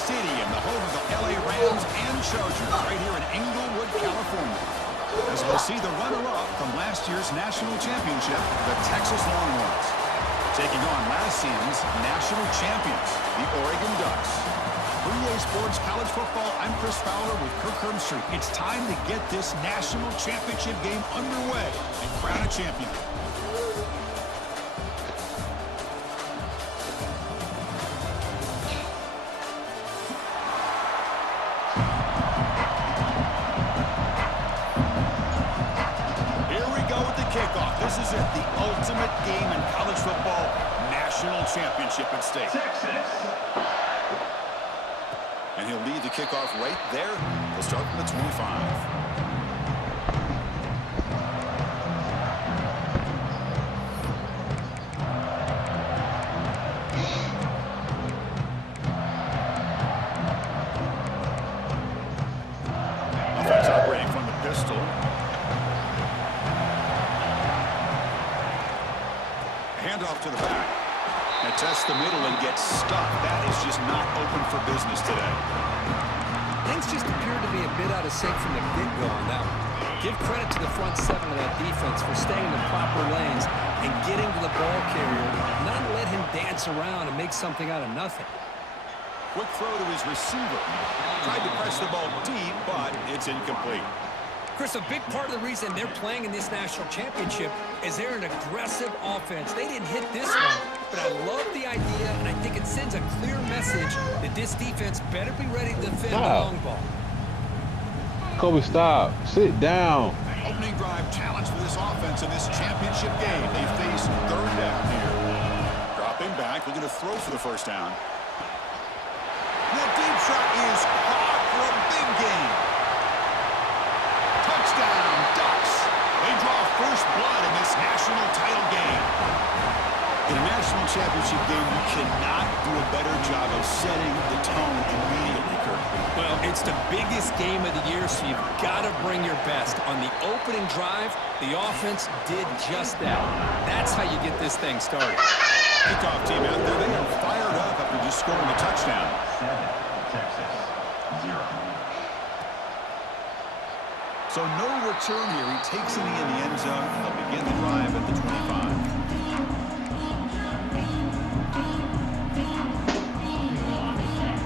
Stadium, the home of the LA Rams and Chargers, right here in Inglewood, California. As we'll see the runner-up from last year's national championship, the Texas Longhorns, taking on last season's national champions, the Oregon Ducks. For EA Sports College Football, I'm Chris Fowler with Kirk Herbstreit. It's time to get this national championship game underway and crown a champion. This is it, the ultimate game in college football, national championship at stake. Texas. And he'll lead the kickoff right there. He'll start from the 25. Offense operating from the pistol. Handoff to the back. And tests the middle and gets stuck. That is just not open for business today. Things just appear to be a bit out of sync from the get-go on that one. Give credit to the front seven of that defense for staying in the proper lanes and getting to the ball carrier, not let him dance around and make something out of nothing. Quick throw to his receiver. Tried to press the ball deep, but it's incomplete. Chris, a big part of the reason they're playing in this national championship is they're an aggressive offense. They didn't hit this one, but I love the idea, and I think it sends a clear message that this defense better be ready to defend the long ball. Kobe, stop. Sit down. Opening drive challenge for this offense in this championship game. They face third down here. Dropping back, looking to throw for the first down. The deep shot is caught for a big gain. Touchdown, Ducks. They draw first blood in this national title game. In a national championship game, you cannot do a better job of setting the tone immediately, Kirk. Well, it's the biggest game of the year, so you've got to bring your best. On the opening drive, the offense did just that. That's how you get this thing started. Kickoff team out there, they are fired up after just scoring a touchdown. 7, Texas, 0. So no return here. He takes it in the end zone, and they'll begin the drive at the 25.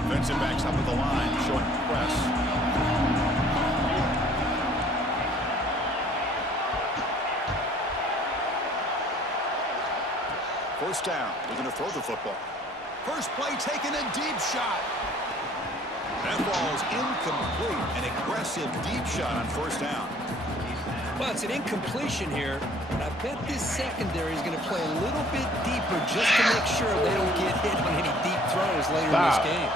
Defensive backs up at the line, showing press. First down. They're going to throw the football. First play taken, a deep shot. That ball's incomplete. An aggressive deep shot on first down. Well, it's an incompletion here, but I bet this secondary is going to play a little bit deeper just to make sure they don't get hit on any deep throws later in this game.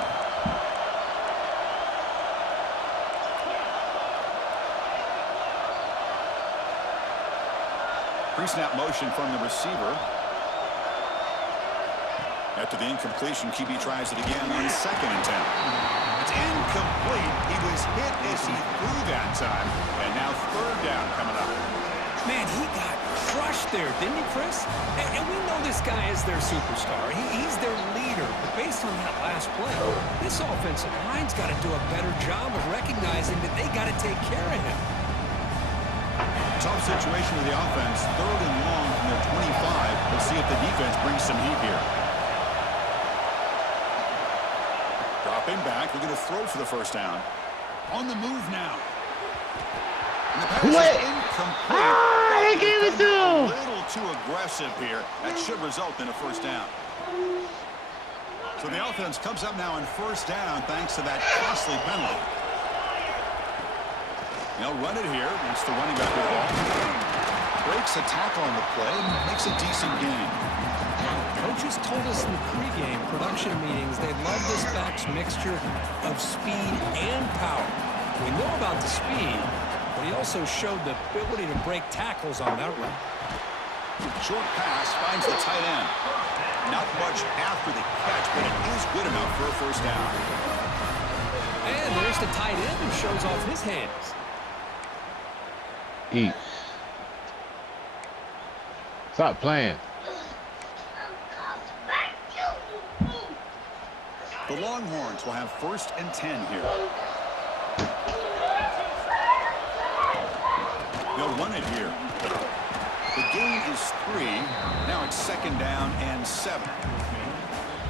Pre-snap motion from the receiver. After the incompletion, QB tries it again on second and 10. It's incomplete. He was hit as he threw that time. And now third down coming up. Man, he got crushed there, didn't he, Chris? And we know this guy is their superstar. He's their leader. But based on that last play, this offensive line's got to do a better job of recognizing that they got to take care of him. Tough situation with the offense. Third and long from their 25. Let's see if the defense brings some heat here. Dropping back, we're going to throw for the first down. On the move now. And the pass is incomplete. They gave it to him. A little too aggressive here. That should result in a first down. So the offense comes up now on first down thanks to that costly penalty. They'll run it here. It's the running back with the ball. Breaks a tackle on the play and makes a decent gain. Coaches told us in the pregame production meetings they love this back's mixture of speed and power. We know about the speed, but he also showed the ability to break tackles on that run. Short pass finds the tight end. Not much after the catch, but it is good enough for a first down. And there's the tight end who shows off his hands. Eat. Stop playing. The Longhorns will have 1st and 10 here. They'll run it here. The gain is 3. Now it's 2nd down and 7.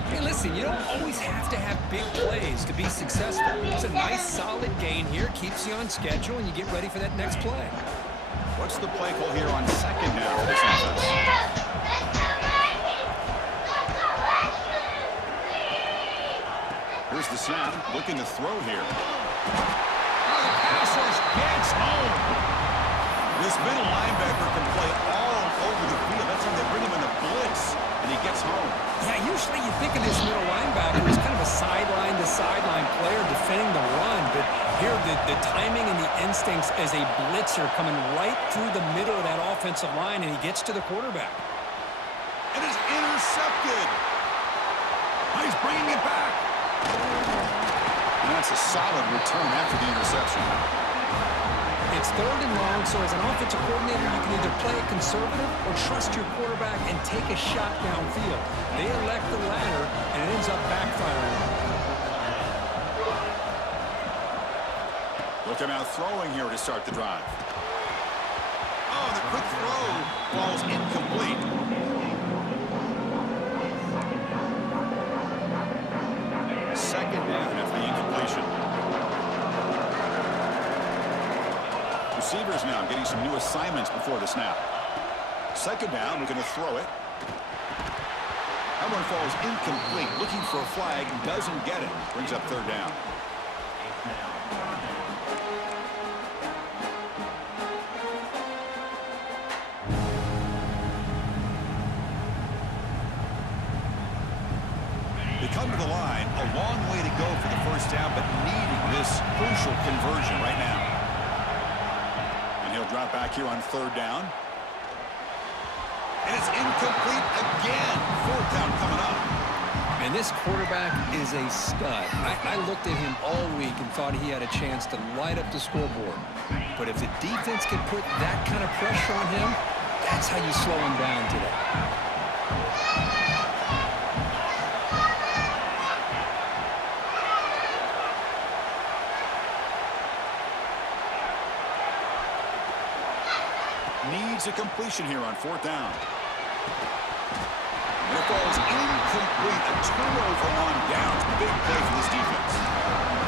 Hey, listen, you don't always have to have big plays to be successful. It's a nice, solid gain here. Keeps you on schedule, and you get ready for that next play. What's the play call here on 2nd down for this offense? Here's the snap. Looking to throw here. Oh, the pass rush gets home. This middle linebacker can play all over the field. That's when they bring him in the blitz, and he gets home. Yeah, usually you think of this middle linebacker as kind of a sideline-to-sideline player defending the run, but here the timing and the instincts as a blitzer coming right through the middle of that offensive line, and he gets to the quarterback. And it's intercepted. Oh, he's bringing it back. And that's a solid return after the interception. It's 3rd and long, so as an offensive coordinator, you can either play it conservative or trust your quarterback and take a shot downfield. They elect the latter, and it ends up backfiring. Look him out throwing here to start the drive. Oh, the quick throw falls incomplete. Second down after the incompletion. Receivers now getting some new assignments before the snap. 2nd down, we're going to throw it. That one falls incomplete. Looking for a flag, doesn't get it. Brings up 3rd down. They come to the line, a long way to go for the 1st down, but needing this crucial conversion right now. And he'll drop back here on 3rd down. And it's incomplete again. 4th down coming up. And this quarterback is a stud. I looked at him all week and thought he had a chance to light up the scoreboard. But if the defense can put that kind of pressure on him, that's how you slow him down today. Needs a completion here on 4th down. And it falls incomplete. A turnover on downs. Big play for this defense.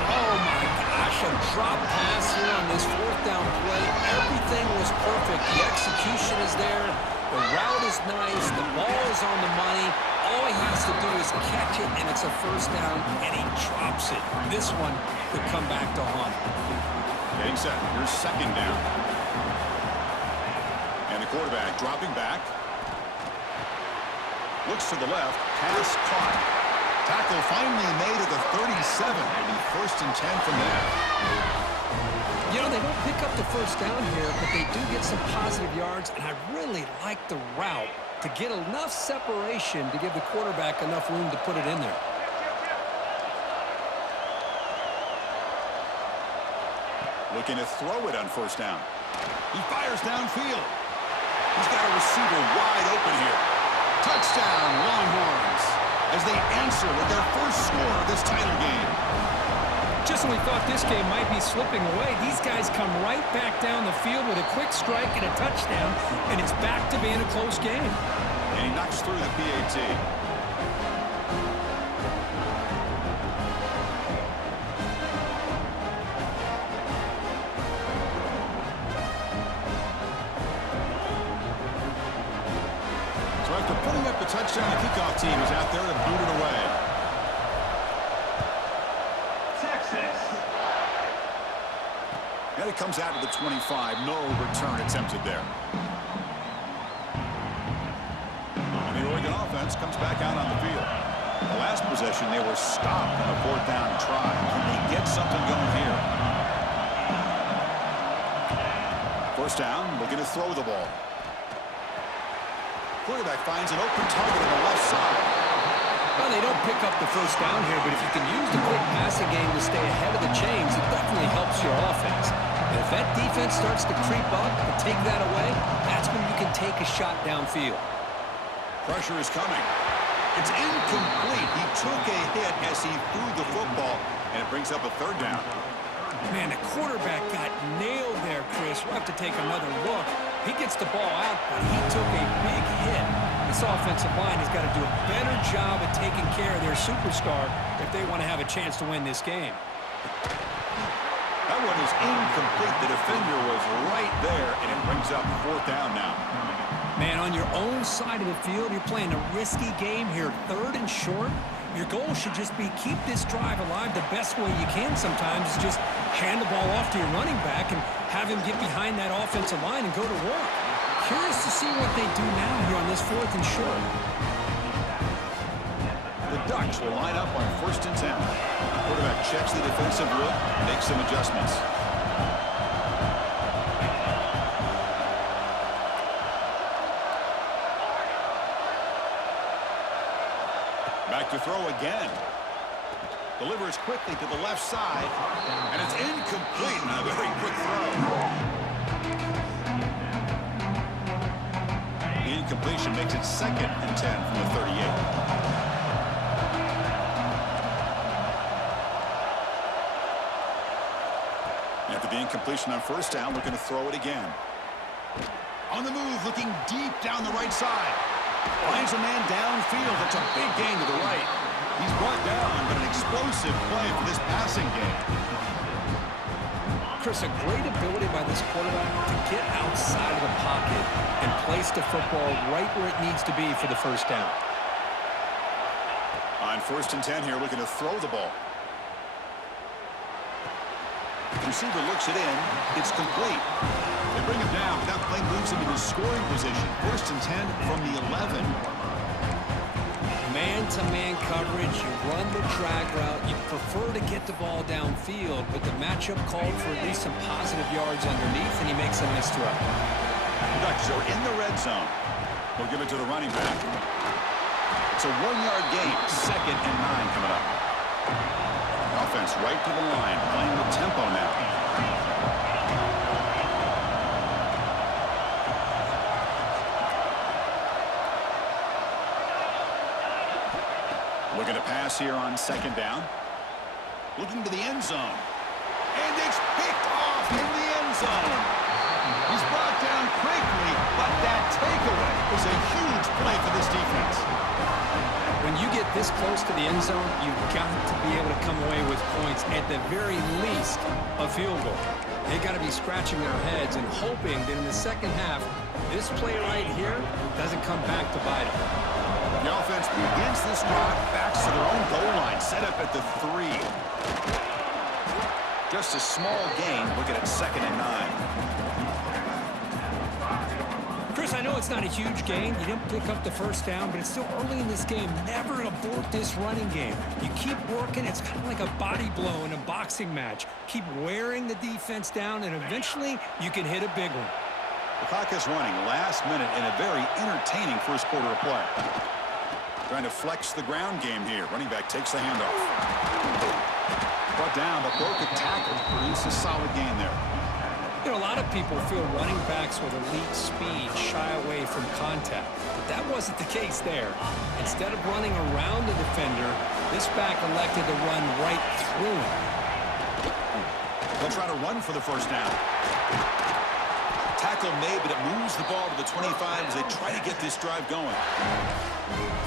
Oh, my gosh, a drop pass here on this 4th down play. Everything was perfect. The execution is there. The route is nice. The ball is on the money. All he has to do is catch it, and it's a 1st down, and he drops it. This one could come back to haunt him. Getting set. Here's 2nd down. And the quarterback dropping back. Looks to the left. Pass caught. Tackle finally made at the 37. It'll be 1st and 10 from there. You know, they don't pick up the 1st down here, but they do get some positive yards, and I really like the route to get enough separation to give the quarterback enough room to put it in there. Looking to throw it on 1st down. He fires downfield. He's got a receiver wide open here. Touchdown, Longhorns, as they answer with their 1st score of this title game. Just when we thought this game might be slipping away, these guys come right back down the field with a quick strike and a touchdown, and it's back to being a close game. And he knocks through the PAT. So after putting up the touchdown, the kickoff team is out there to boot it away. And it comes out to the 25. No return attempted there. And the Oregon offense comes back out on the field. The last possession, they were stopped on a 4th down try. Can they get something going here? 1st down, looking to throw the ball. Quarterback finds an open target on the left side. Well, they don't pick up the 1st down here, but if you can use the quick passing game to stay ahead of the chains, it definitely helps your offense. And if that defense starts to creep up and take that away, that's when you can take a shot downfield. Pressure is coming. It's incomplete. He took a hit as he threw the football, and it brings up a third down. Man, the quarterback got nailed there, Chris. We'll have to take another look. He gets the ball out, but he took a big hit. This offensive line has got to do a better job of taking care of their superstar if they want to have a chance to win this game. That one is incomplete. The defender was right there, and it brings up fourth down now. Man, on your own side of the field, you're playing a risky game here, third and short. Your goal should just be keep this drive alive the best way you can sometimes is just hand the ball off to your running back and have him get behind that offensive line and go to work. Curious to see what they do now here on this fourth and short. The Ducks will line up on first and 10. Quarterback checks the defensive look, makes some adjustments. Back to throw again. Delivers quickly to the left side, and it's incomplete. A very quick throw. The incompletion makes it second and 10 from the 38. After the incompletion on first down, looking to throw it again. On the move, looking deep down the right side. Finds a man downfield. That's a big gain to the right. He's brought down, but an explosive play for this passing game. Chris, a great ability by this quarterback to get outside of the pocket and place the football right where it needs to be for the first down. On first and 10 here, looking to throw the ball. Receiver looks it in. It's complete. They bring him down. That play moves him into scoring position. First and 10 from the 11. Man-to-man coverage. You run the drag route. You prefer to get the ball downfield, but the matchup called for at least some positive yards underneath, and he makes a nice throw. The Ducks are in the red zone. They'll give it to the running back. It's a 1-yard gain. Second and 9 coming up. Offense right to the line, playing with tempo now. Looking to pass here on second down. Looking to the end zone. And it's picked off in the end zone. He's brought down quickly, but that takeaway is a huge play for this defense. When you get this close to the end zone, you've got to be able to come away with points, at the very least, a field goal. They've got to be scratching their heads and hoping that in the second half, this play right here doesn't come back to bite them. The offense begins this drive, backs to their own goal line, set up at the 3. Just a small gain, looking at second and 9. Chris, I know it's not a huge gain. You didn't pick up the first down, but it's still early in this game. Never abort this running game. You keep working. It's kind of like a body blow in a boxing match. Keep wearing the defense down, and eventually you can hit a big one. The clock is running last minute in a very entertaining first quarter of play. Trying to flex the ground game here. Running back takes the handoff. Brought down, but broke a tackle to produce a solid gain there. You know, a lot of people feel running backs with elite speed shy away from contact, but that wasn't the case there. Instead of running around the defender, this back elected to run right through him. They'll try to run for the first down. Tackle made, but it moves the ball to the 25 as they try to get this drive going.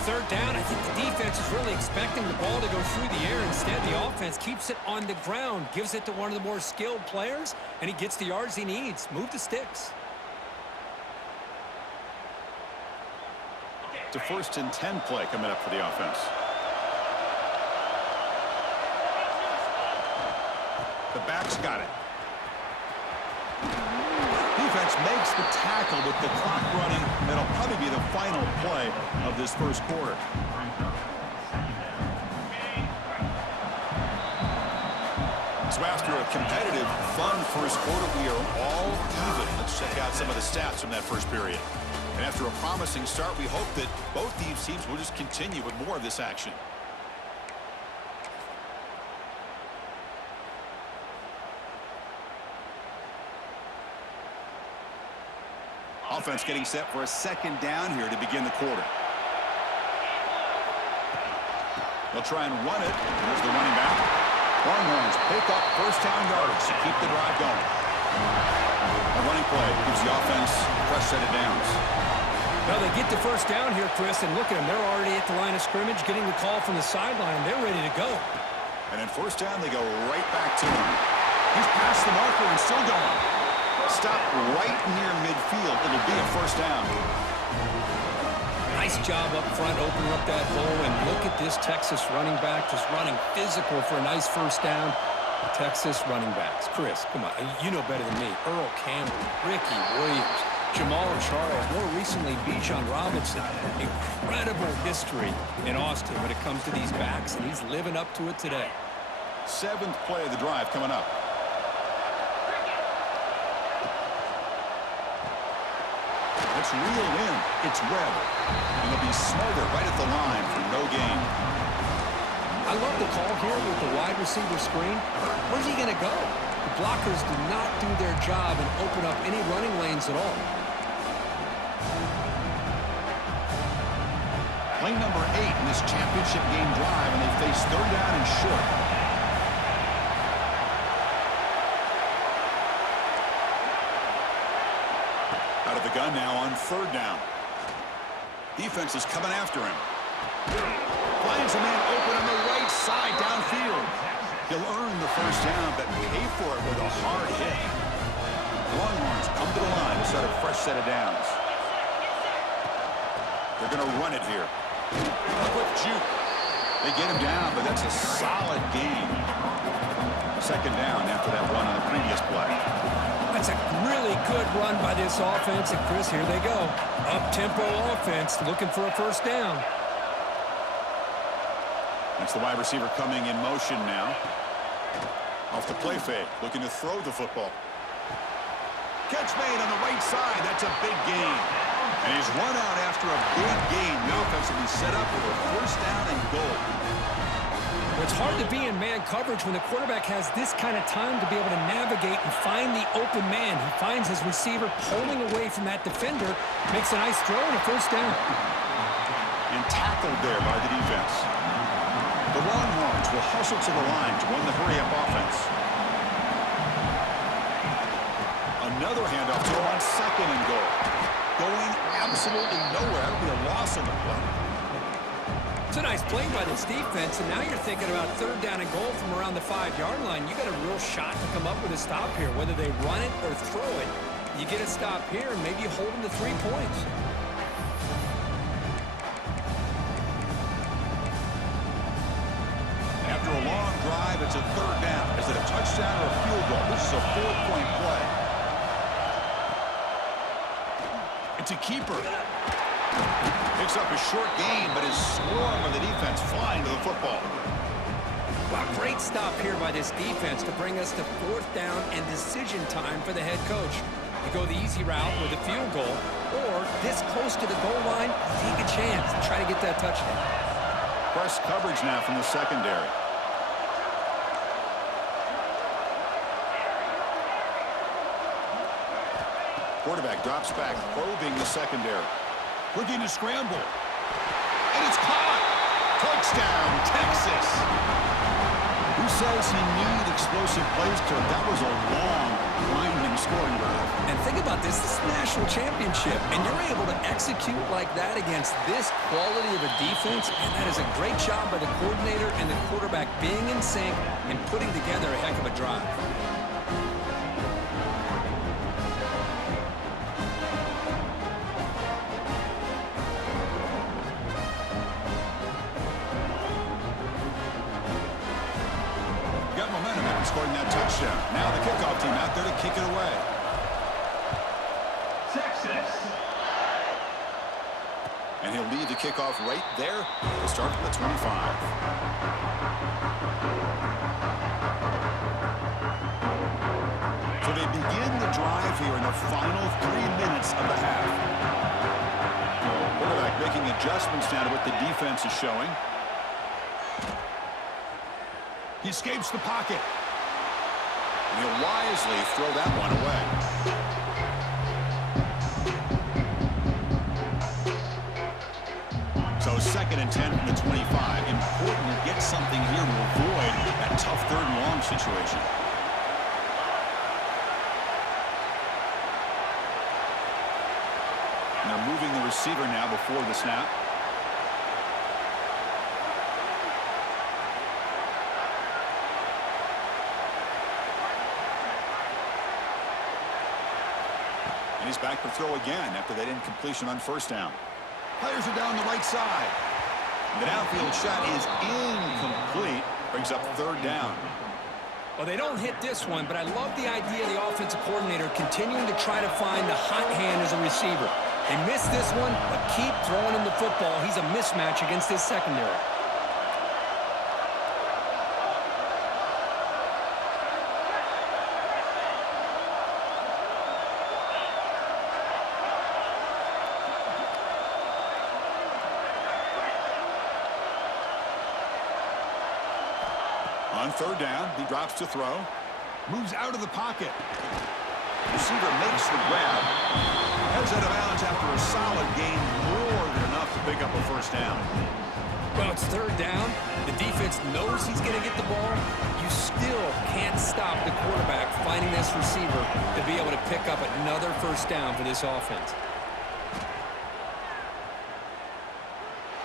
Third down, I think the defense is really expecting the ball to go through the air. Instead, the offense keeps it on the ground, gives it to one of the more skilled players, and he gets the yards he needs. Move the sticks. It's a first and 10 play coming up for the offense. The back's got it. Defense makes the tackle with the clock running. That'll probably be the final play of this first quarter. So after a competitive, fun first quarter, we are all even. Let's check out some of the stats from that first period. And after a promising start, we hope that both these teams will just continue with more of this action. Offense getting set for a second down here to begin the quarter. They'll try and run it. Here's the running back. Longhorns pick up first down yardage to keep the drive going. A running play gives the offense a fresh set of downs. Well, they get the first down here, Chris, and look at them. They're already at the line of scrimmage, getting the call from the sideline. They're ready to go. And in first down, they go right back to him. He's past the marker and still going. Stop right near midfield. It'll be a first down. Nice job up front, opening up that hole, and look at this Texas running back just running physical for a nice first down. Texas running backs. Chris, come on, you know better than me. Earl Campbell, Ricky Williams, Jamal Charles, more recently Bijan Robinson. Incredible history in Austin when it comes to these backs, and he's living up to it today. 7th play of the drive coming up. It's reeled in. It's Webb. And they'll be smarter right at the line for no gain. I love the call here with the wide receiver screen. Where's he going to go? The blockers do not do their job and open up any running lanes at all. Play number 8 in this championship game drive, and they face third down and short. Out of the gun now on third down. Defense is coming after him. Finds a man open on the right side downfield. He'll earn the first down, but pay for it with a hard hit. Longhorns come to the line to start a fresh set of downs. They're going to run it here. A quick juke. They get him down, but that's a solid gain. Second down after that run on the previous play. That's a really good run by this offense. And, Chris, here they go. Up-tempo offense looking for a first down. That's the wide receiver coming in motion now. Off the play fake, looking to throw the football. Catch made on the right side. That's a big gain. And he's run out after a big gain. The offense will be set up with a first down and goal. It's hard to be in man coverage when the quarterback has this kind of time to be able to navigate and find the open man. He finds his receiver pulling away from that defender, makes a nice throw and a first down. And tackled there by the defense. The Longhorns will hustle to the line to run the hurry-up offense. Another handoff to him on second and goal. Going absolutely nowhere. That'll be a loss on the play. It's a nice play by this defense, and now you're thinking about third down and goal from around the 5-yard line. You got a real shot to come up with a stop here, whether they run it or throw it. You get a stop here, and maybe you hold them to 3 points. After a long drive, it's a third down. Is it a touchdown or a field goal? This is a 4-point play. It's a keeper. Picks up a short gain, but his swarm of the defense flying to the football. Well, great stop here by this defense to bring us to 4th down and decision time for the head coach. You go the easy route with a field goal, or this close to the goal line, take a chance and try to get that touchdown. Press coverage now from the secondary. Quarterback drops back, probing the secondary. Looking to scramble. And it's caught! Touchdown, Texas! Who says he needed explosive plays, Kirk? That was a long, winding scoring drive. And think about this is a national championship, and you're able to execute like that against this quality of a defense, and that is a great job by the coordinator and the quarterback being in sync and putting together a heck of a drive. Scoring that touchdown. Now the kickoff team out there to kick it away. Texas. And he'll lead the kickoff right there to start from the 25. So they begin the drive here in the final 3 minutes of the half. Quarterback making adjustments now to what the defense is showing. He escapes the pocket. And he'll wisely throw that one away. So second 2nd and 10 from the 25. Important to get something here to avoid that tough 3rd and long situation. And they're moving the receiver now before the snap. And he's back to throw again after that incompletion on 1st down. Players are down the right side. The downfield shot is incomplete. Brings up 3rd down. Well, they don't hit this one, but I love the idea of the offensive coordinator continuing to try to find the hot hand as a receiver. They missed this one, but keep throwing him the football. He's a mismatch against his secondary. On 3rd down, he drops to throw. Moves out of the pocket. Receiver makes the grab. Heads out of bounds after a solid gain, more than enough to pick up a 1st down. Well, it's 3rd down. The defense knows he's going to get the ball. You still can't stop the quarterback finding this receiver to be able to pick up another 1st down for this offense.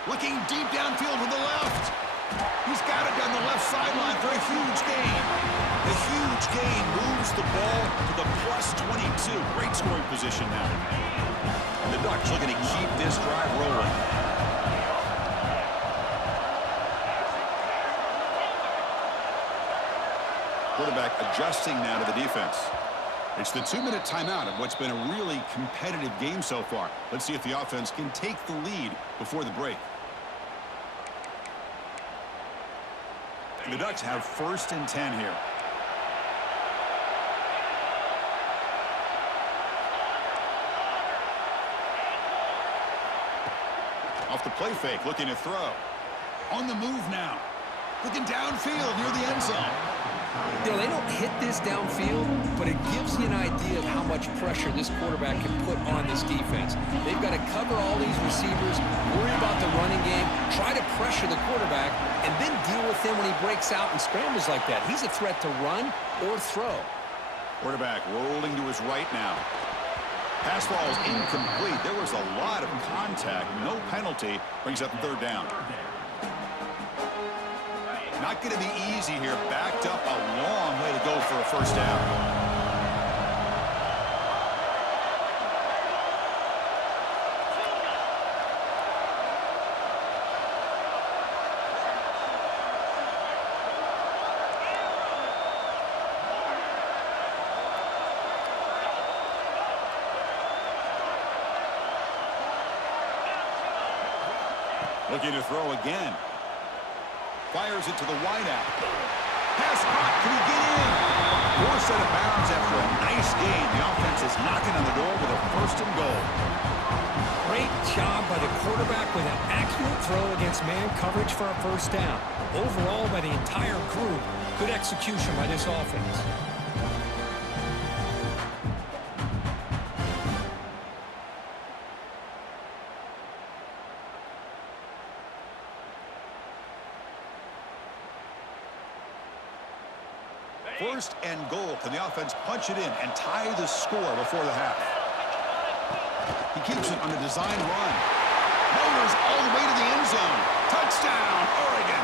Looking deep downfield to the left. He's got it down the left sideline for a huge gain. The huge gain moves the ball to the +22. Great scoring position now. And the Ducks looking to keep this drive rolling. Quarterback adjusting now to the defense. It's the 2-minute timeout of what's been a really competitive game so far. Let's see if the offense can take the lead before the break. The Ducks have 1st and 10 here. Off the play fake, looking to throw. On the move now. Looking downfield near the end zone. You know, they don't hit this downfield, but it gives you an idea of how much pressure this quarterback can put on this defense. They've got to cover all these receivers, worry about the running game, try to pressure the quarterback, and then deal with him when he breaks out and scrambles like that. He's a threat to run or throw. Quarterback rolling to his right now. Pass ball is incomplete. There was a lot of contact. No penalty. Brings up 3rd down. Not going to be easy here. Backed up a long way to go for a 1st down. Looking to throw again. Fires it to the wideout. Pass caught. Can he get in? Forced out of bounds after a nice gain. The offense is knocking on the door with a 1st and goal. Great job by the quarterback with an accurate throw against man coverage for a 1st down. Overall, by the entire group, good execution by this offense. First and goal. Can the offense punch it in and tie the score before the half? He keeps it on a design run. Motors all the way to the end zone. Touchdown, Oregon.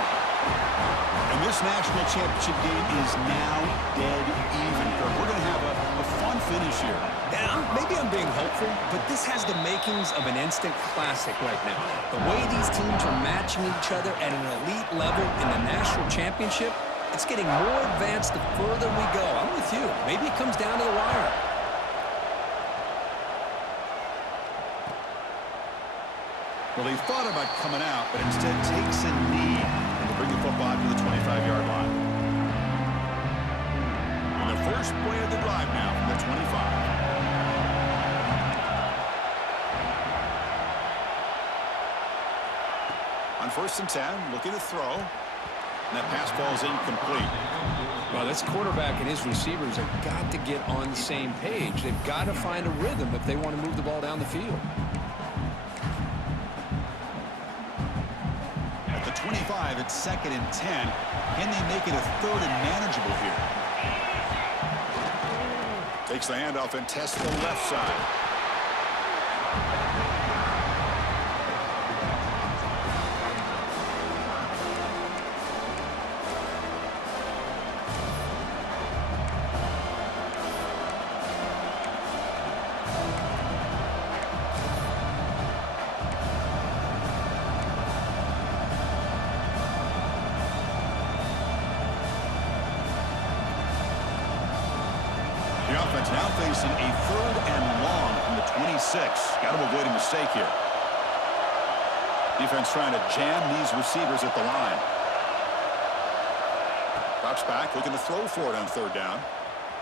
And this national championship game is now dead even. We're going to have a fun finish here. Yeah, maybe I'm being hopeful, but this has the makings of an instant classic right now. The way these teams are matching each other at an elite level in the national championship, it's getting more advanced the further we go. I'm with you. Maybe it comes down to the wire. Well, they thought about coming out, but instead takes a knee to bring the football to the 25-yard line. And the first play of the drive now from the 25. On 1st and 10, looking to throw. And that pass ball is incomplete. Well, this quarterback and his receivers have got to get on the same page. They've got to find a rhythm if they want to move the ball down the field. 5, it's 2nd and 10. Can they make it a 3rd and manageable here? Takes the handoff and tests the left side. The offense now facing a 3rd and long from the 26. Got to avoid a mistake here. Defense trying to jam these receivers at the line. Drops back, looking to throw for it on 3rd down.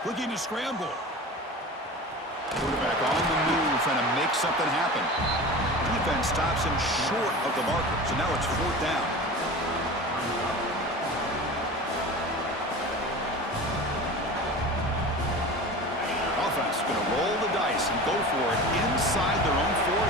Looking to scramble. Quarterback on the move, trying to make something happen. Defense stops him short of the marker, so now it's 4th down. Going to roll the dice and go for it inside their own 40.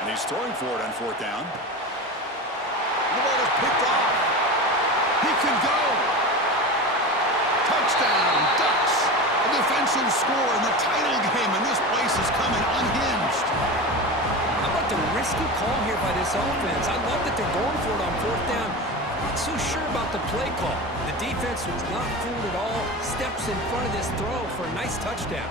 And he's throwing for it on 4th down. The ball is picked off. He can go. Touchdown, Ducks. A defensive score in the title game, and this place is coming unhinged. How about the risky call here by this offense? I love that they're going for it on 4th down. Not so sure about the play call. The defense was not fooled at all. Steps in front of this throw for a nice touchdown.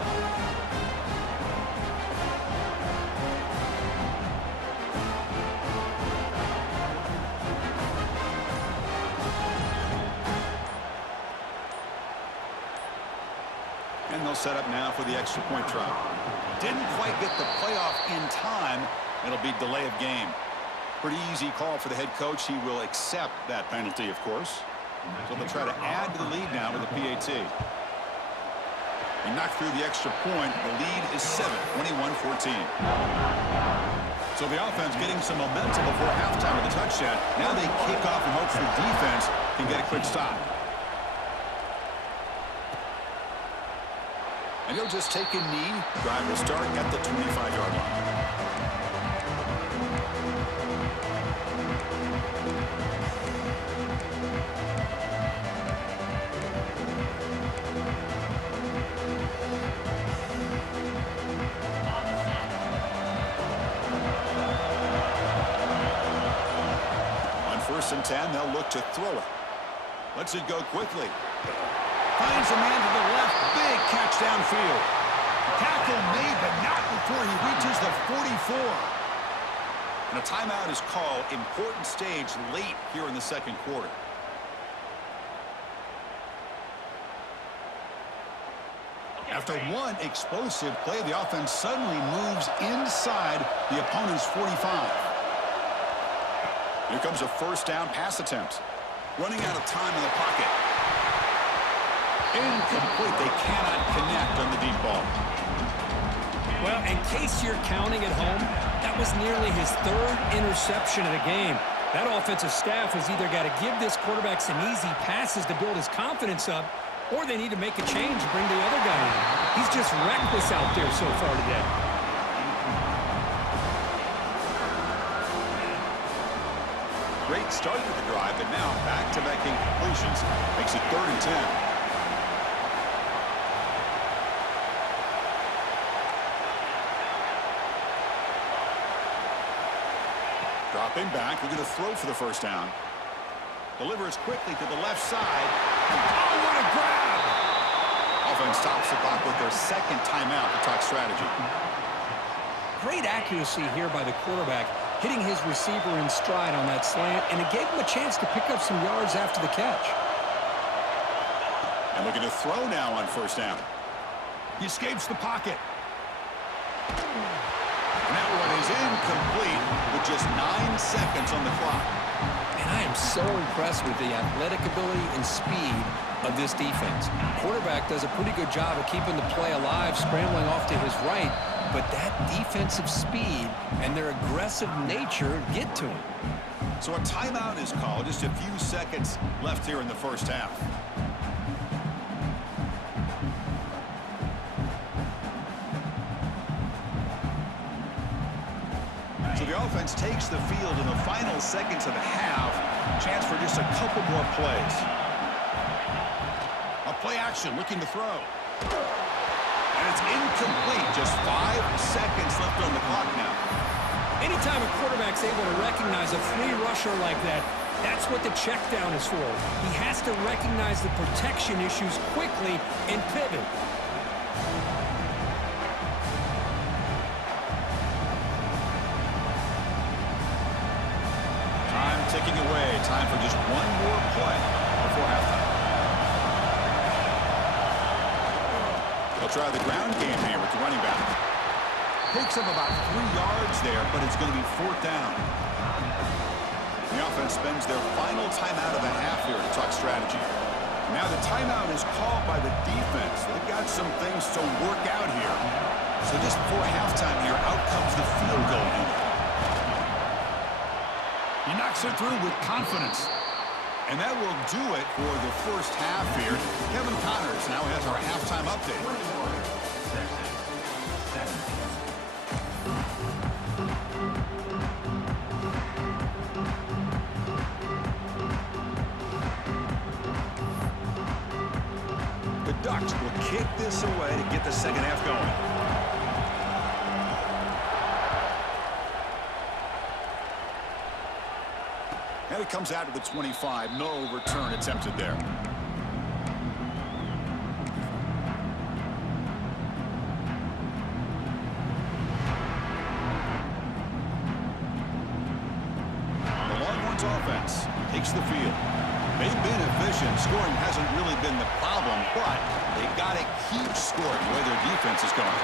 And they'll set up now for the extra point try. Didn't quite get the playoff in time. It'll be delay of game. Pretty easy call for the head coach. He will accept that penalty, of course. So they'll try to add to the lead now with a PAT. He knocked through the extra point. The lead is 7, 21-14. So the offense getting some momentum before halftime with a touchdown. Now they kick off in hopes the defense can get a quick stop. And he'll just take a knee. Drive will start at the 25-yard line. On 1st and 10, they'll look to throw it. Lets it go quickly. Finds a man to the left. Big catch downfield. Tackle made, but not before he reaches the 44. And a timeout is called. Important stage late here in the 2nd quarter. After one explosive play, the offense suddenly moves inside the opponent's 45. Here comes a 1st down pass attempt. Running out of time in the pocket. Incomplete. They cannot connect on the deep ball. Well, in case you're counting at home, that was nearly his 3rd interception of the game. That offensive staff has either got to give this quarterback some easy passes to build his confidence up, or they need to make a change and bring the other guy in. He's just reckless out there so far today. Great start to the drive, but now back to making completions. Makes it 3rd and 10. Dropping back, we're going to throw for the 1st down. Delivers quickly to the left side. Oh, what a grab! Offense stops the clock with their 2nd timeout to talk strategy. Great accuracy here by the quarterback, hitting his receiver in stride on that slant, and it gave him a chance to pick up some yards after the catch. And looking to throw now on 1st down. He escapes the pocket. And that one is incomplete with just 9 seconds on the clock. And I am so impressed with the athletic ability and speed of this defense. Quarterback does a pretty good job of keeping the play alive, scrambling off to his right, but that defensive speed and their aggressive nature get to him. So a timeout is called. Just a few seconds left here in the first half. So the offense takes the field in the final seconds of the half. Chance for just a couple more plays. A play action, looking to throw. And it's incomplete. Just 5 seconds left on the clock now. Anytime a quarterback's able to recognize a free rusher like that, that's what the check down is for. He has to recognize the protection issues quickly and pivot. Time ticking away. Time for just one more play before halftime. They'll try the ground game here with the running back. Picks up about 3 yards there, but it's going to be 4th down. The offense spends their final timeout of the half here to talk strategy. Now the timeout is called by the defense. They've got some things to work out here. So just before halftime here, out comes the field goal unit. He knocks it through with confidence. And that will do it for the first half here. Kevin Connors now has our halftime update. The Ducks will kick this away to get the second half going. And it comes out to the 25. No return attempted there. The Longhorns offense takes the field. They've been efficient. Scoring hasn't really been the problem, but they've got to keep scoring the way their defense is going.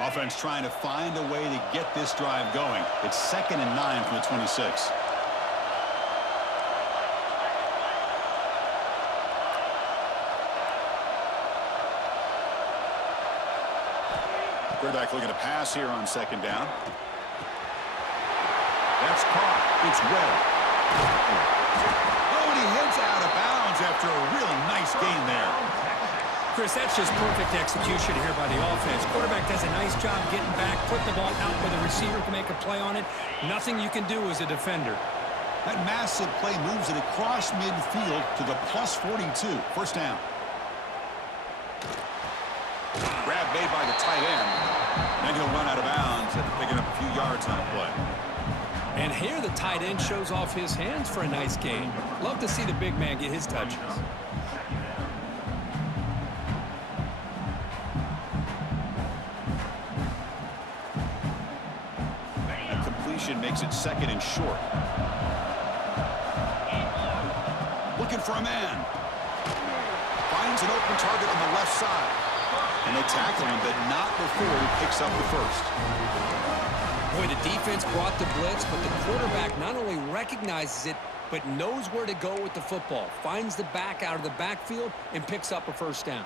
Offense trying to find a way to get this drive going. It's 2nd and 9 from the 26. Quarterback looking to pass here on 2nd down. That's caught. It's Webb. Oh, and he heads out of bounds after a real nice gain there. Chris, that's just perfect execution here by the offense. Quarterback does a nice job getting back, putting the ball out where the receiver can make a play on it. Nothing you can do as a defender. That massive play moves it across midfield to the plus 42. First down. Grab made by the tight end. Then he'll run out of bounds after picking up a few yards on the play. And here the tight end shows off his hands for a nice gain. Love to see the big man get his touches. Makes it 2nd and short. Looking for a man. Finds an open target on the left side. And they tackle him, but not before he picks up the first. Boy, the defense brought the blitz, but the quarterback not only recognizes it, but knows where to go with the football. Finds the back out of the backfield and picks up a first down.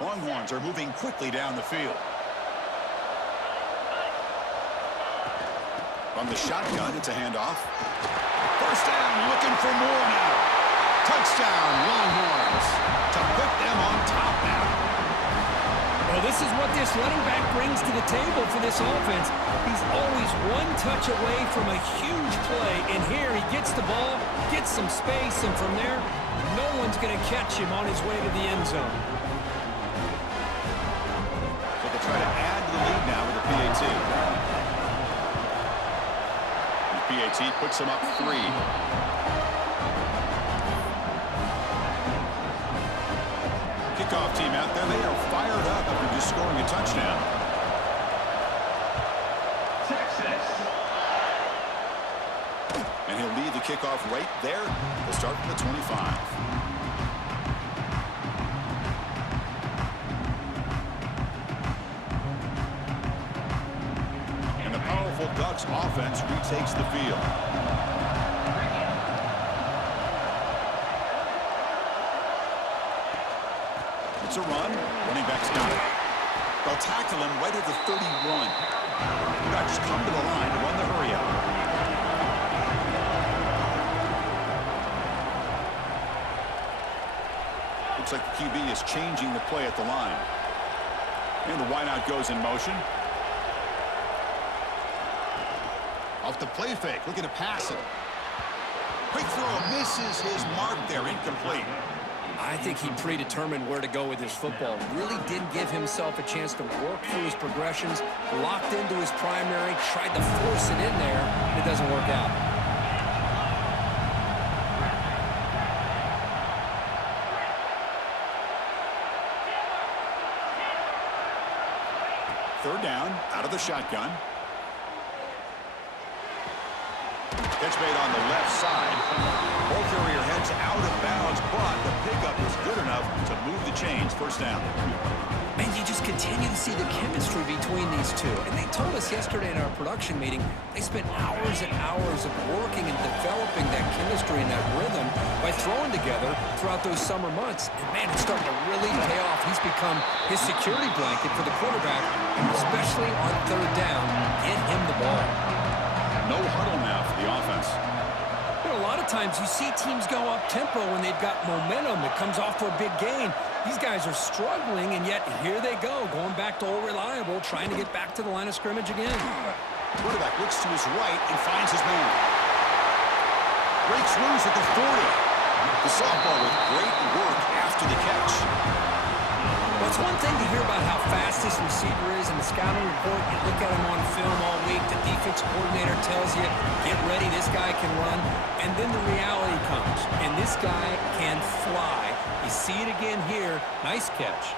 Longhorns are moving quickly down the field. From the shotgun, it's a handoff. First down, looking for more now. Touchdown, Longhorns, to put them on top now. Well, this is what this running back brings to the table for this offense. He's always one touch away from a huge play, and here he gets the ball, gets some space, and from there, no one's going to catch him on his way to the end zone. So they'll try to add to the lead now with the PAT. PAT puts him up 3. Kickoff team out there. They are fired up after just scoring a touchdown. And he'll lead the kickoff right there. They'll start from the 25. And the powerful Ducks offense retakes the field. It's a run. Running back's got it. They'll tackle him right at the 31. The Ducks come to the line to run the hurry out. Looks like the QB is changing the play at the line. And the wideout goes in motion. Off the play fake, looking to pass it. Quick throw, misses his mark there, incomplete. I think he predetermined where to go with his football. Really didn't give himself a chance to work through his progressions, locked into his primary, tried to force it in there, and it doesn't work out. Third down, out of the shotgun. Catch made on the left side. Ball carrier heads out of bounds, but the pickup is good enough to move the chains. First down. And you just continue to see the chemistry between these two. And they told us yesterday in our production meeting, they spent hours and hours of working and developing that chemistry and that rhythm by throwing together throughout those summer months. And, man, it's starting to really pay off. He's become his security blanket for the quarterback, and especially on third down, get him the ball. No huddle now for the offense. You know, a lot of times you see teams go up-tempo when they've got momentum. It comes off for a big gain. These guys are struggling, and yet here they go, going back to old reliable, trying to get back to the line of scrimmage again. Quarterback looks to his right and finds his man. Breaks loose at the 40. The sophomore with great work after the catch. Well, it's one thing to hear about how fast this receiver is in the scouting report. You look at him on film all week. The defense coordinator tells you, get ready, this guy can run. And then the reality comes, and this guy can fly. You see it again here. Nice catch.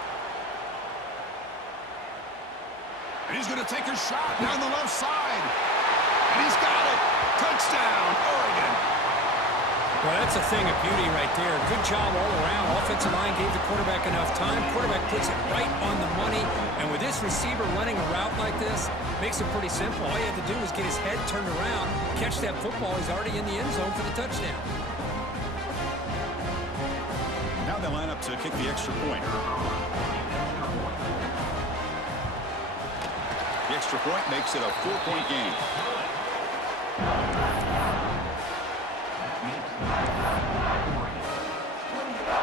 And he's going to take a shot down the left side. And he's got it. Touchdown, Oregon. Well, that's a thing of beauty right there. Good job all around. Offensive line gave the quarterback enough time. Quarterback puts it right on the money. And with this receiver running a route like this, makes it pretty simple. All you have to do is get his head turned around, catch that football. He's already in the end zone for the touchdown. Now they line up to kick the extra point. The extra point makes it a 4-point game.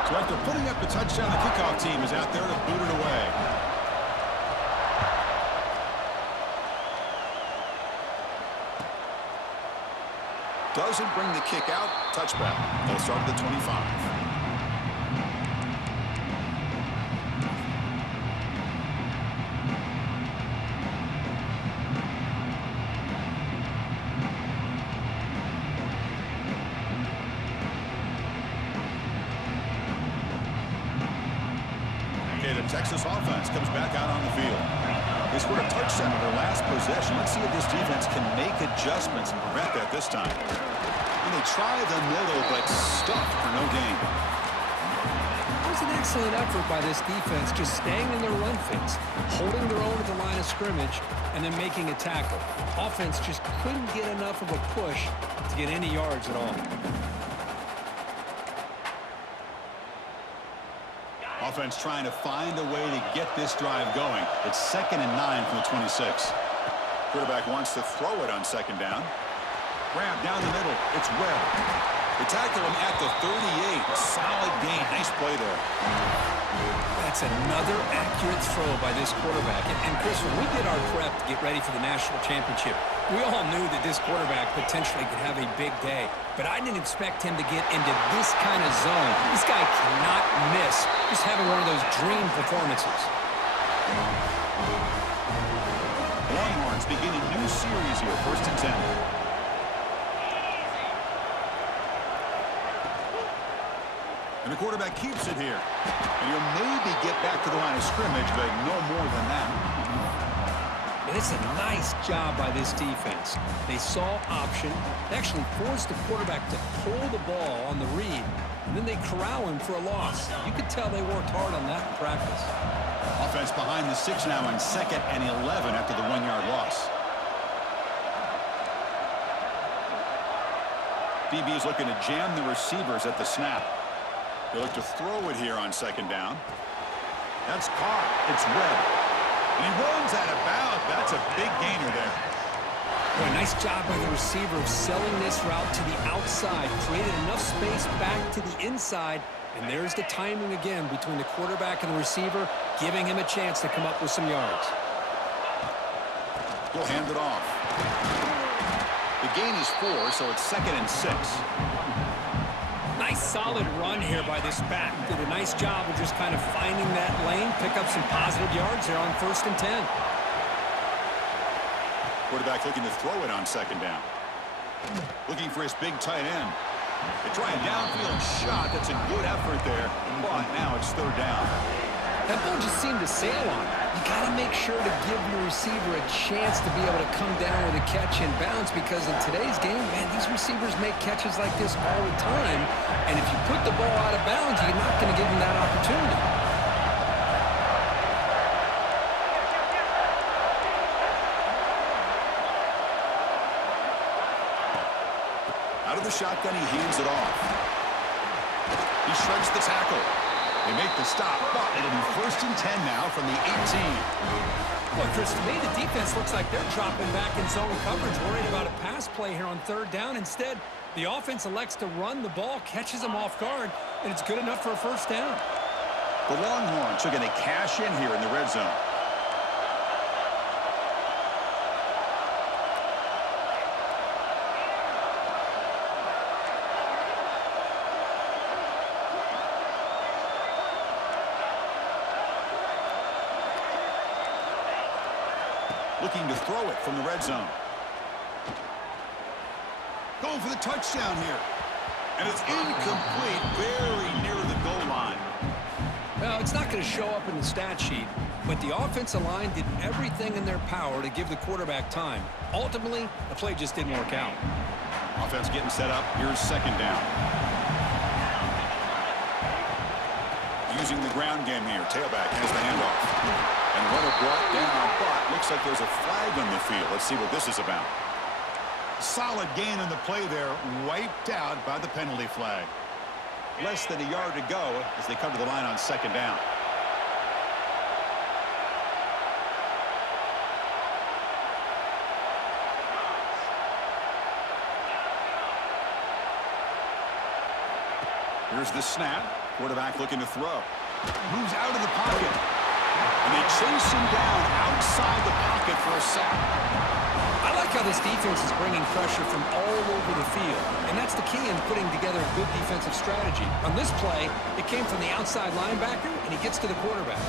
So after putting up the touchdown, the kickoff team is out there to boot it away. Doesn't bring the kick out. Touchback. They'll start at the 25. The Texas offense comes back out on the field. They scored a touchdown in their last possession. Let's see if this defense can make adjustments and prevent that this time. And they try the middle, but stuffed for no gain. That was an excellent effort by this defense, just staying in their run fits, holding their own at the line of scrimmage, and then making a tackle. Offense just couldn't get enough of a push to get any yards at all. Offense trying to find a way to get this drive going. It's 2nd and 9 from the 26. Quarterback wants to throw it on 2nd down. Grab down the middle. It's Webb. They tackle him at the 38. Solid gain. Nice play there. That's another accurate throw by this quarterback. And Chris, when we did our prep to get ready for the national championship, we all knew that this quarterback potentially could have a big day. But I didn't expect him to get into this kind of zone. This guy cannot miss. Just having one of those dream performances. Longhorns begin a new series here. 1st and 10. And the quarterback keeps it here. And he'll maybe get back to the line of scrimmage, but no more than that. And it's a nice job by this defense. They saw option. They actually forced the quarterback to pull the ball on the read, and then they corral him for a loss. You could tell they worked hard on that in practice. Offense behind the 6 now in 2nd and 11 after the 1-yard loss. DB is looking to jam the receivers at the snap. They look to throw it here on 2nd down. That's caught. It's Webb. And he runs out of bounds. That's a big gainer there. Boy, nice job by the receiver of selling this route to the outside. Created enough space back to the inside. And there's the timing again between the quarterback and the receiver, giving him a chance to come up with some yards. He'll hand it off. The gain is 4, so it's 2nd and 6. Nice solid run here by this back. Did a nice job of just kind of finding that lane, pick up some positive yards there on 1st and 10. Quarterback looking to throw it on 2nd down. Looking for his big tight end. They try a downfield shot. That's a good effort there. But now it's 3rd down. That ball just seemed to sail on. You got to make sure to give your receiver a chance to be able to come down with a catch and bounce, because in today's game, man, these receivers make catches like this all the time. And if you put the ball out of bounds, you're not going to give them that opportunity. Out of the shotgun, he hands it off. He shreds the tackle. They make the stop, but it'll be 1st and 10 now from the 18. Well, Chris, to me, the defense looks like they're dropping back in zone coverage, worried about a pass play here on 3rd down. Instead, the offense elects to run the ball, catches them off guard, and it's good enough for a 1st down. The Longhorns are going to cash in here in the red zone. Looking to throw it from the red zone. Going for the touchdown here. And it's incomplete, very near the goal line. Well, it's not going to show up in the stat sheet, but the offensive line did everything in their power to give the quarterback time. Ultimately, the play just didn't work out. Offense getting set up. Here's 2nd down. Using the ground game here. Tailback has the handoff. And runner brought down, but looks like there's a flag on the field. Let's see what this is about. Solid gain on the play there, wiped out by the penalty flag. Less than a yard to go as they come to the line on 2nd down. Here's the snap. Quarterback looking to throw. Moves out of the pocket. And they chase him down outside the pocket for a sack. I like how this defense is bringing pressure from all over the field, and that's the key in putting together a good defensive strategy. On this play, it came from the outside linebacker, and he gets to the quarterback.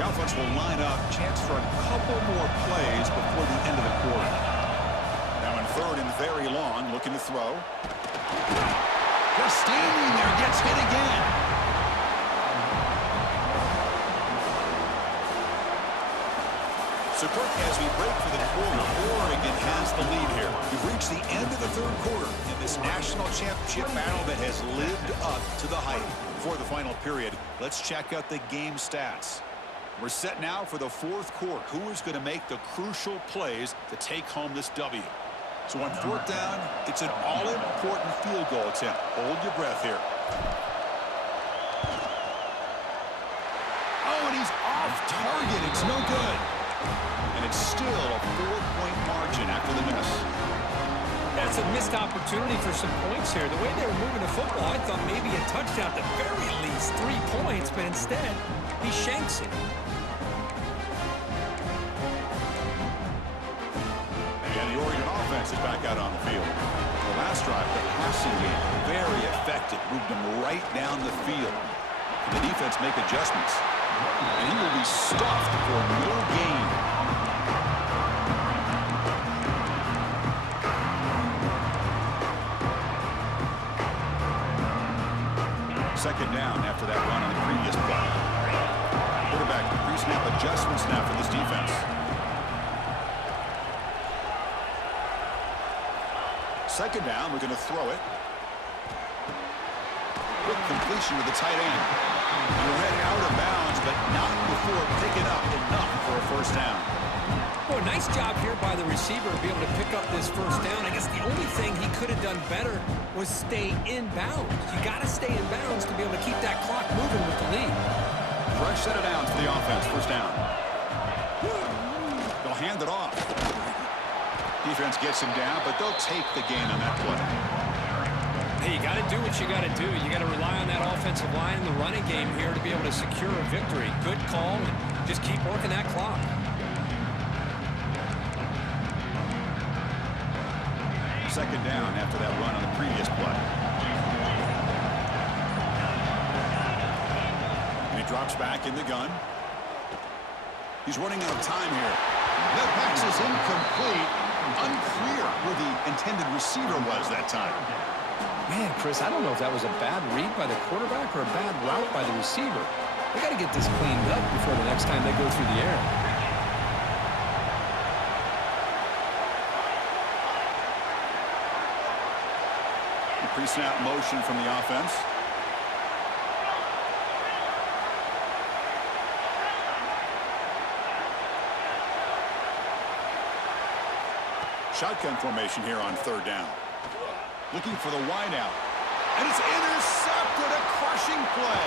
The offense will line up. Chance for a couple more plays before the end of the quarter. Now in 3rd and very long, looking to throw. Just standing there, gets hit again. So, Kirk, as we break for the quarter, Oregon has the lead here. We've reached the end of the 3rd quarter in this national championship battle that has lived up to the hype. Before the final period, let's check out the game stats. We're set now for the 4th quarter. Who is going to make the crucial plays to take home this W? So on 4th down, it's an all-important field goal attempt. Hold your breath here. Oh, and he's off target. It's no good. And it's still a 4-point margin after the miss. That's a missed opportunity for some points here. The way they were moving the football, I thought maybe a touchdown, at the very least 3 points, but instead, he shanks it. And the Oregon offense is back out on the field. The last drive, the passing game, very effective. Moved him right down the field. Can the defense make adjustments? And he will be stuffed for no gain. Second down after that run on the previous play. Quarterback adjustments now for this defense. Second down, we're going to throw it. Quick completion to the tight end. He ran out of bounds, but not before picking up enough for a first down. Boy, nice job here by the receiver to be able to pick up this first down. I guess the only thing he could have done better was stay in bounds. You got to stay in bounds to be able to keep that clock moving with the lead. Fresh set of downs for the offense. First down. They'll hand it off. Defense gets him down, but they'll take the gain on that play. Hey, you got to do what you got to do. You got to rely on that offensive line in the running game here to be able to secure a victory. Good call, and just keep working that clock. Second down after that run on the previous play. And he drops back in the gun. He's running out of time here. That pass is incomplete. Unclear where the intended receiver was that time. Man, Chris, I don't know if that was a bad read by the quarterback or a bad route by the receiver. They got to get this cleaned up before the next time they go through the air. Pre-snap motion from the offense. Shotgun formation here on third down. Looking for the wideout. And it's intercepted. A crushing play.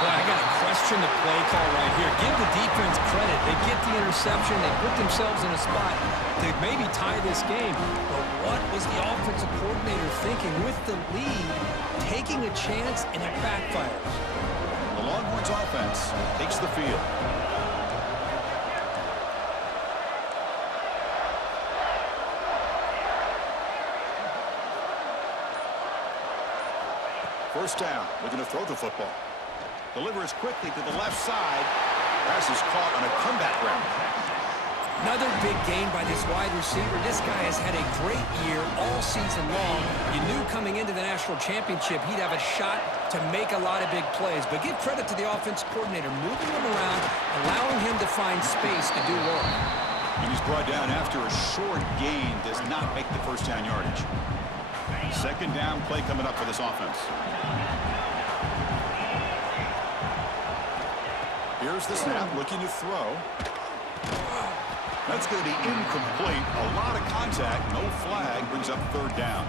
Well, I got to question the play call right here. Give the defense credit. They get the interception. They put themselves in a spot to maybe tie this game. But what was the offensive coordinator thinking with the lead, taking a chance, and it backfires? The Longhorns offense takes the field. First down. We're going to throw the football. Delivers quickly to the left side. Pass is caught on a comeback route. Another big gain by this wide receiver. This guy has had a great year all season long. You knew coming into the national championship he'd have a shot to make a lot of big plays. But give credit to the offense coordinator, moving him around, allowing him to find space to do work. And he's brought down after a short gain. Does not make the first down yardage. Second down play coming up for this offense. Here's the snap, looking to throw. That's going to be incomplete. A lot of contact, no flag, brings up third down.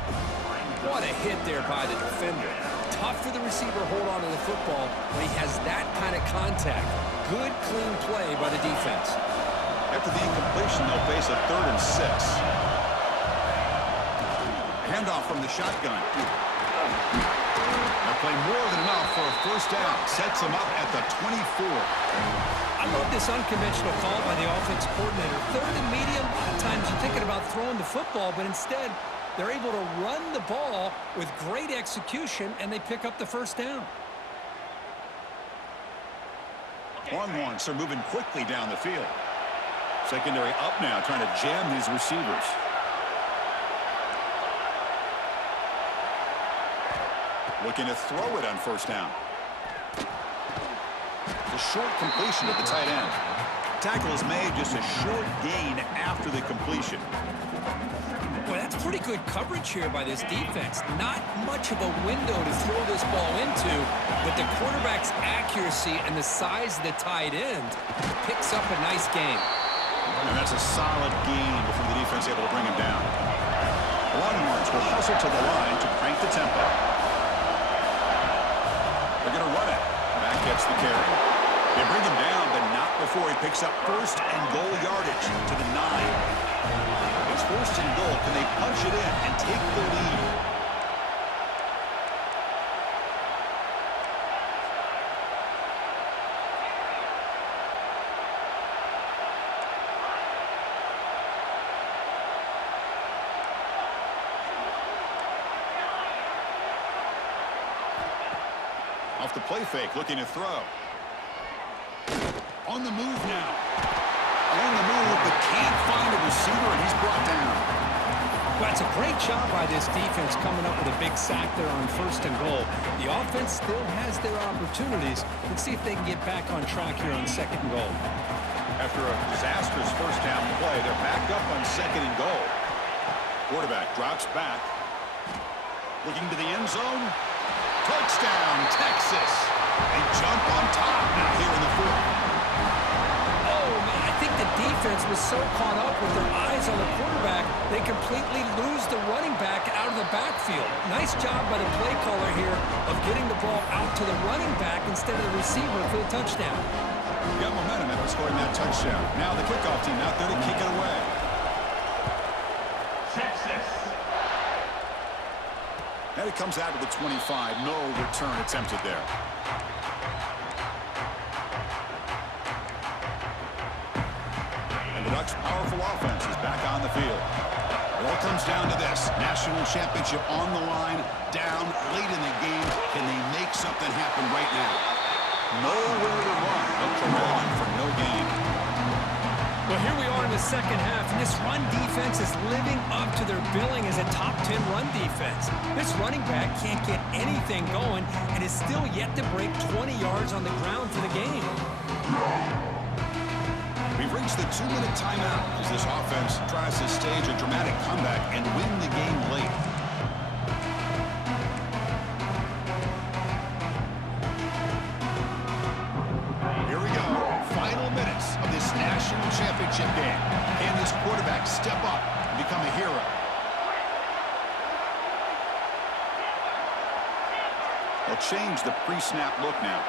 What a hit there by the defender. Tough for the receiver to hold on to the football when he has that kind of contact. Good, clean play by the defense. After the incompletion, they'll face a 3rd and 6. Handoff from the shotgun. They'll play more than enough for a first down. Sets him up at the 24. I love this unconventional call by the offense coordinator. 3rd and medium, a lot of times you're thinking about throwing the football, but instead they're able to run the ball with great execution, and they pick up the first down. Longhorns are moving quickly down the field. Secondary up now, trying to jam these receivers. Looking to throw it on first down. The short completion to the tight end. Tackle is made, just a short gain after the completion. Boy, that's pretty good coverage here by this defense. Not much of a window to throw this ball into, but the quarterback's accuracy and the size of the tight end picks up a nice gain. And that's a solid gain before the defense able to bring him down. Longhorns will hustle to the line to crank the tempo. They're going to run it. Back gets the carry. They bring him down, but not before he picks up first and goal yardage to the 9. It's first and goal. Can they punch it in and take the lead? Off the play fake, looking to throw. On the move now. On the move, but can't find a receiver, and he's brought down. Well, it's a great job by this defense coming up with a big sack there on 1st and goal. The offense still has their opportunities. Let's see if they can get back on track here on 2nd and goal. After a disastrous first down play, they're back up on 2nd and goal. Quarterback drops back. Looking to the end zone. Touchdown, Texas. They jump on top now here in the 4th. Oh, man, I think the defense was so caught up with their eyes on the quarterback, they completely lose the running back out of the backfield. Nice job by the play caller here of getting the ball out to the running back instead of the receiver for the touchdown. Got momentum after scoring that touchdown. Now the kickoff team out there to kick it away. Texas. And it comes out to the 25. No return attempted there. And the Ducks' powerful offense is back on the field. It all comes down to this. National championship on the line, down late in the game. Can they make something happen right now? Nowhere to run. They'll trail on for no gain. Well, here we are in the 2nd half, and this run defense is living up to their billing as a top 10 run defense. This running back can't get anything going and is still yet to break 20 yards on the ground for the game. We've reached the 2-minute timeout as this offense tries to stage a dramatic comeback and win the game late. Here we go. Final minutes of this national championship game. Can this quarterback step up and become a hero? They'll change the pre-snap look now.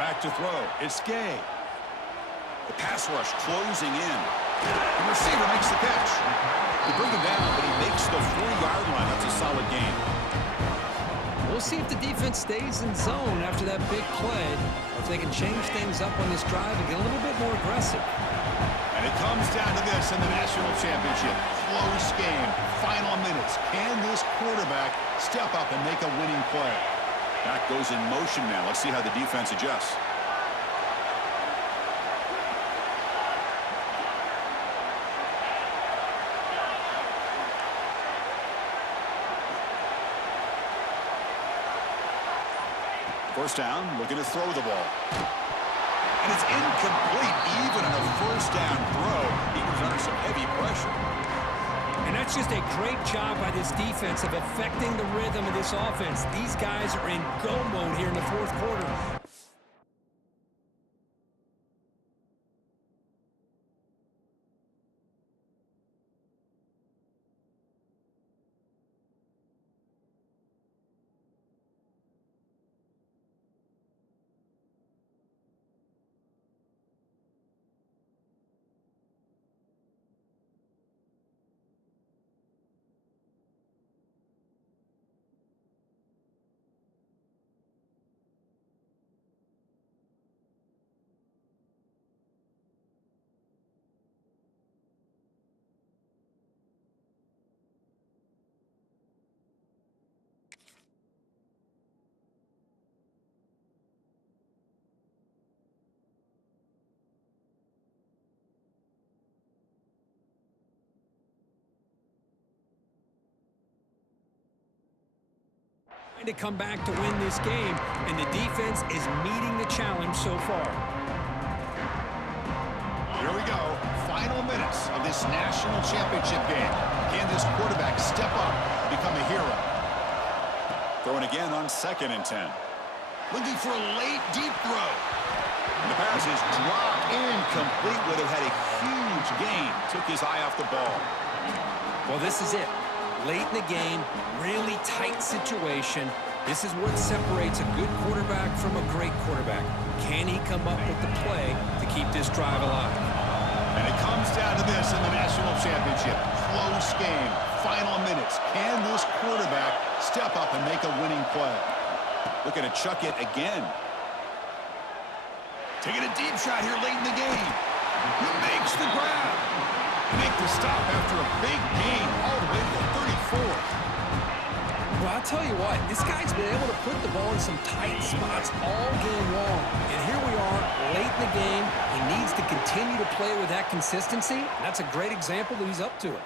Back to throw. It's Gay. The pass rush closing in. The receiver makes the catch. They bring him down, but he makes the 4-yard line. That's a solid gain. We'll see if the defense stays in zone after that big play, or if they can change things up on this drive and get a little bit more aggressive. And it comes down to this in the national championship. Close game. Final minutes. Can this quarterback step up and make a winning play? That goes in motion now. Let's see how the defense adjusts. First down, looking to throw the ball. And it's incomplete, even on a first down throw. He was under some heavy pressure. And that's just a great job by this defense of affecting the rhythm of this offense. These guys are in go mode here in the 4th quarter. To come back to win this game, and the defense is meeting the challenge so far. Here we go. Final minutes of this national championship game. Can this quarterback step up and become a hero? Throwing again on 2nd and 10. Looking for a late deep throw. And the pass is dropped incomplete. Would have had a huge gain. Took his eye off the ball. Well, this is it. Late in the game, really tight situation. This is what separates a good quarterback from a great quarterback. Can he come up with the play to keep this drive alive? And it comes down to this in the national championship. Close game. Final minutes. Can this quarterback step up and make a winning play? Looking to chuck it again. Taking a deep shot here late in the game. He makes the grab. Make the stop after a big gain all the way to the 34. Well, I'll tell you what, this guy's been able to put the ball in some tight spots all game long. And here we are, late in the game. He needs to continue to play with that consistency. And that's a great example that he's up to it.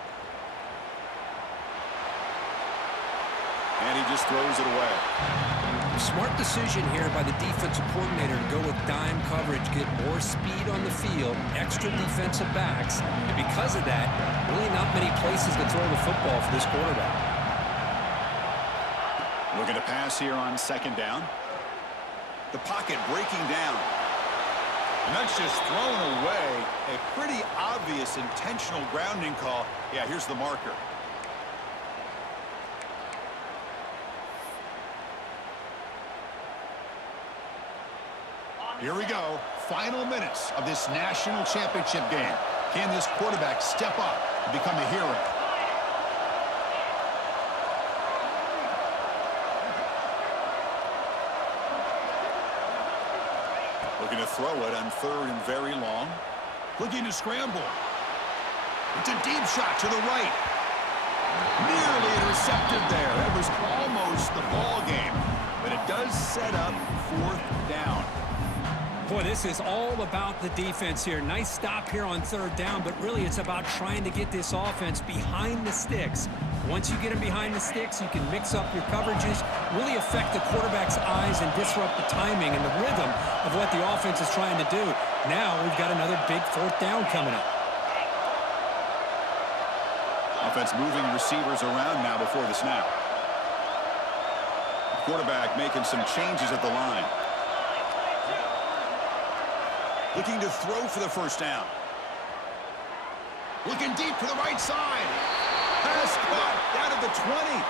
And he just throws it away. Smart decision here by the defensive coordinator to go with dime coverage, get more speed on the field, extra defensive backs. And because of that, really not many places to throw the football for this quarterback. Looking to pass here on second down. The pocket breaking down. And that's just thrown away. A pretty obvious intentional grounding call. Yeah, here's the marker. Here we go. Final minutes of this national championship game. Can this quarterback step up and become a hero? Looking to throw it on third and very long. Looking to scramble. It's a deep shot to the right. Nearly intercepted there. That was almost the ball game. But it does set up fourth down. Boy, this is all about the defense here. Nice stop here on third down, but really it's about trying to get this offense behind the sticks. Once you get them behind the sticks, you can mix up your coverages, really affect the quarterback's eyes and disrupt the timing and the rhythm of what the offense is trying to do. Now we've got another big fourth down coming up. Offense moving receivers around now before the snap. Quarterback making some changes at the line. Looking to throw for the first down. Looking deep to the right side. Pass caught down at the 20.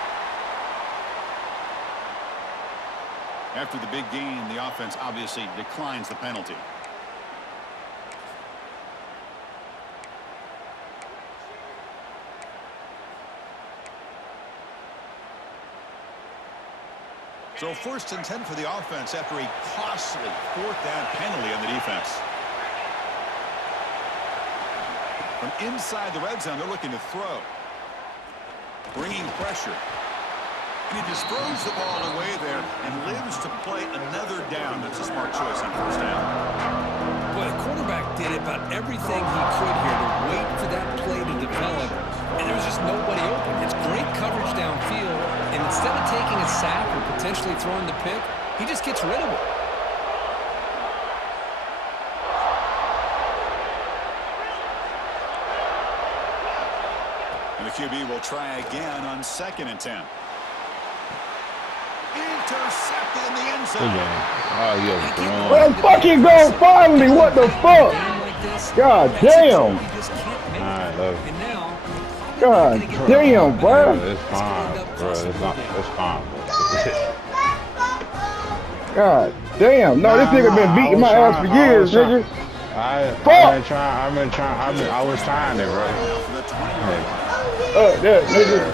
After the big gain, the offense obviously declines the penalty. So first and 10 for the offense after a costly fourth down penalty on the defense. From inside the red zone, they're looking to throw. Bringing pressure. And he just throws the ball away there and lives to play another down. That's a smart choice on first down. Boy, the quarterback did about everything he could here to wait for that play to develop, and there was just nobody open. It's great coverage downfield, and instead of taking a sack or potentially throwing the pick, he just gets rid of it. And the QB will try again on second and 10. Intercepted in the end zone. Oh, yeah. Let's fucking go finally. What the fuck? God damn. I love it. God damn, bro. It's fine, bro. It's fine, bro. God damn. No, this nigga been beating my ass for years, nigga. I was trying it, bro. That nigga.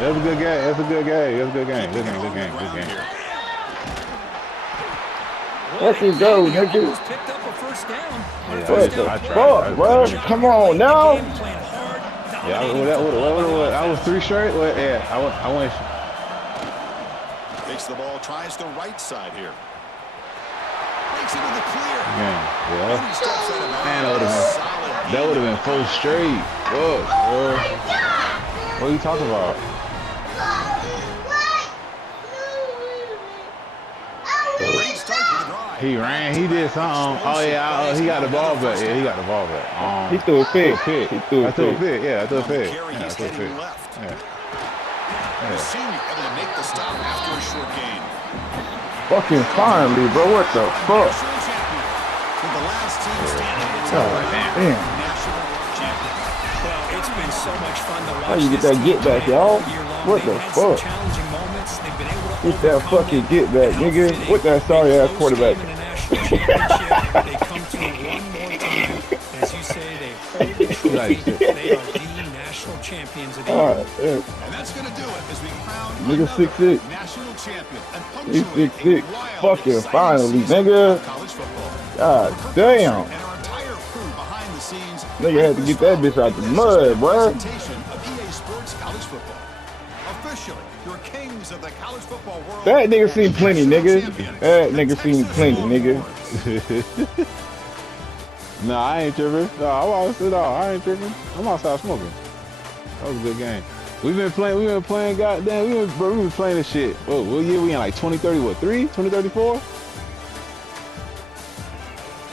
It was a good game. It's a good game. It's a good game. Good game. Good game. Good game. Fucking go, nigga. Picked up a first down. What the fuck, bro? Come on now. Yeah, I was 3 straight. Yeah, I went. Takes the ball, tries the right side here. Makes it to the clear. Yeah. And he steps out of Man, bounds. that would have been 4 straight. Whoa, bro. What are you talking about? Great start to the drive. He ran. He did something. Oh yeah. He got the ball back. Yeah, he got the ball back. He threw a pick. I threw a pick. Yeah, I threw a pick. Carry, Yeah, I he's threw a heading pick. left. Yeah. The senior able to make the stop after a short gain. Fucking finally, bro. What the fuck? National champion. With the last team standing, it's God damn. national champion. Well, it's been so much fun to watch. How you get this that get team back, play y'all? all year long. What They've the had some fuck? challenging moments. They've been able to Get that overcome fucking them. get back, And nigga. outfitted What that sorry ass close quarterback? game in a national championship. They come through one more time. As you say, they hold the trophy. They are the national champions of the year. Alright, yeah. And that's going to do it as we crown Nigga another 6'6". national champion and He's punctuate 6'6". a wild, Fucking exciting finally, season nigga. of college football. God For Kirk damn. and our entire crew behind the scenes, Nigga had to get that bitch out the mud, boy. presentation of EA Sports College Football. Officially, your king football world. That nigga seen plenty, nigga. That nigga seen plenty, nigga. Nah, I ain't tripping. No, I ain't tripping. I'm outside smoking. That was a good game. We've been playing, goddamn, we've been playing this shit. What year we in? Like 2030, what, 3? 2034?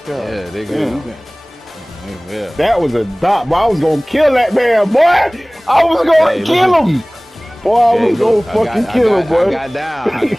Yeah, they good. Yeah. That was a dot, boy. I was gonna kill that man, boy. I was gonna kill him. Boy, I was gonna fucking kill him, boy. I got down.